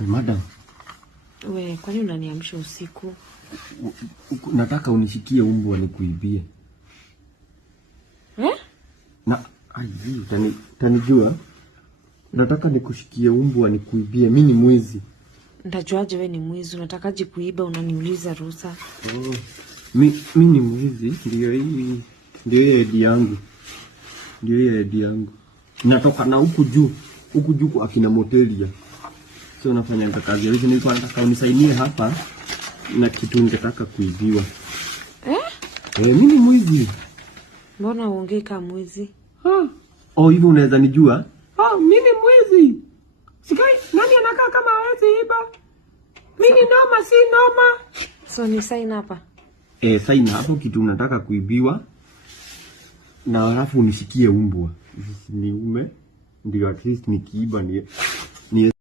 Madam. We, kwani unaniamsha usiku? Nataka unishikie mbwa nikuibie. Na tanijua. Nataka nikushikie mbwa nikuibie. Mimi ni mwizi. Ndajuaje wewe ni mwizi? Unatakaje kuiba unaniuliza ruhusa? Mimi ni mwizi, ndio hii ID yangu. Ndio hii ID yangu. Natoka na huku juu kwa akina Motelia. Sio nafanya kazi ya hizo, nilikuwa nataka unisainie hapa na kitu ningetaka kuibiwa. Mimi ni mwizi. Mbona uongee kama mwizi? Hivyo unaweza nijua? Mimi ni mwizi. Sikai, nani anakaa kama hawezi iba? Mimi noma si noma. So ni sign hapa. Sign hapo kitu unataka kuibiwa. Na alafu unishikie mbwa. Niume ndio at least nikiiba ni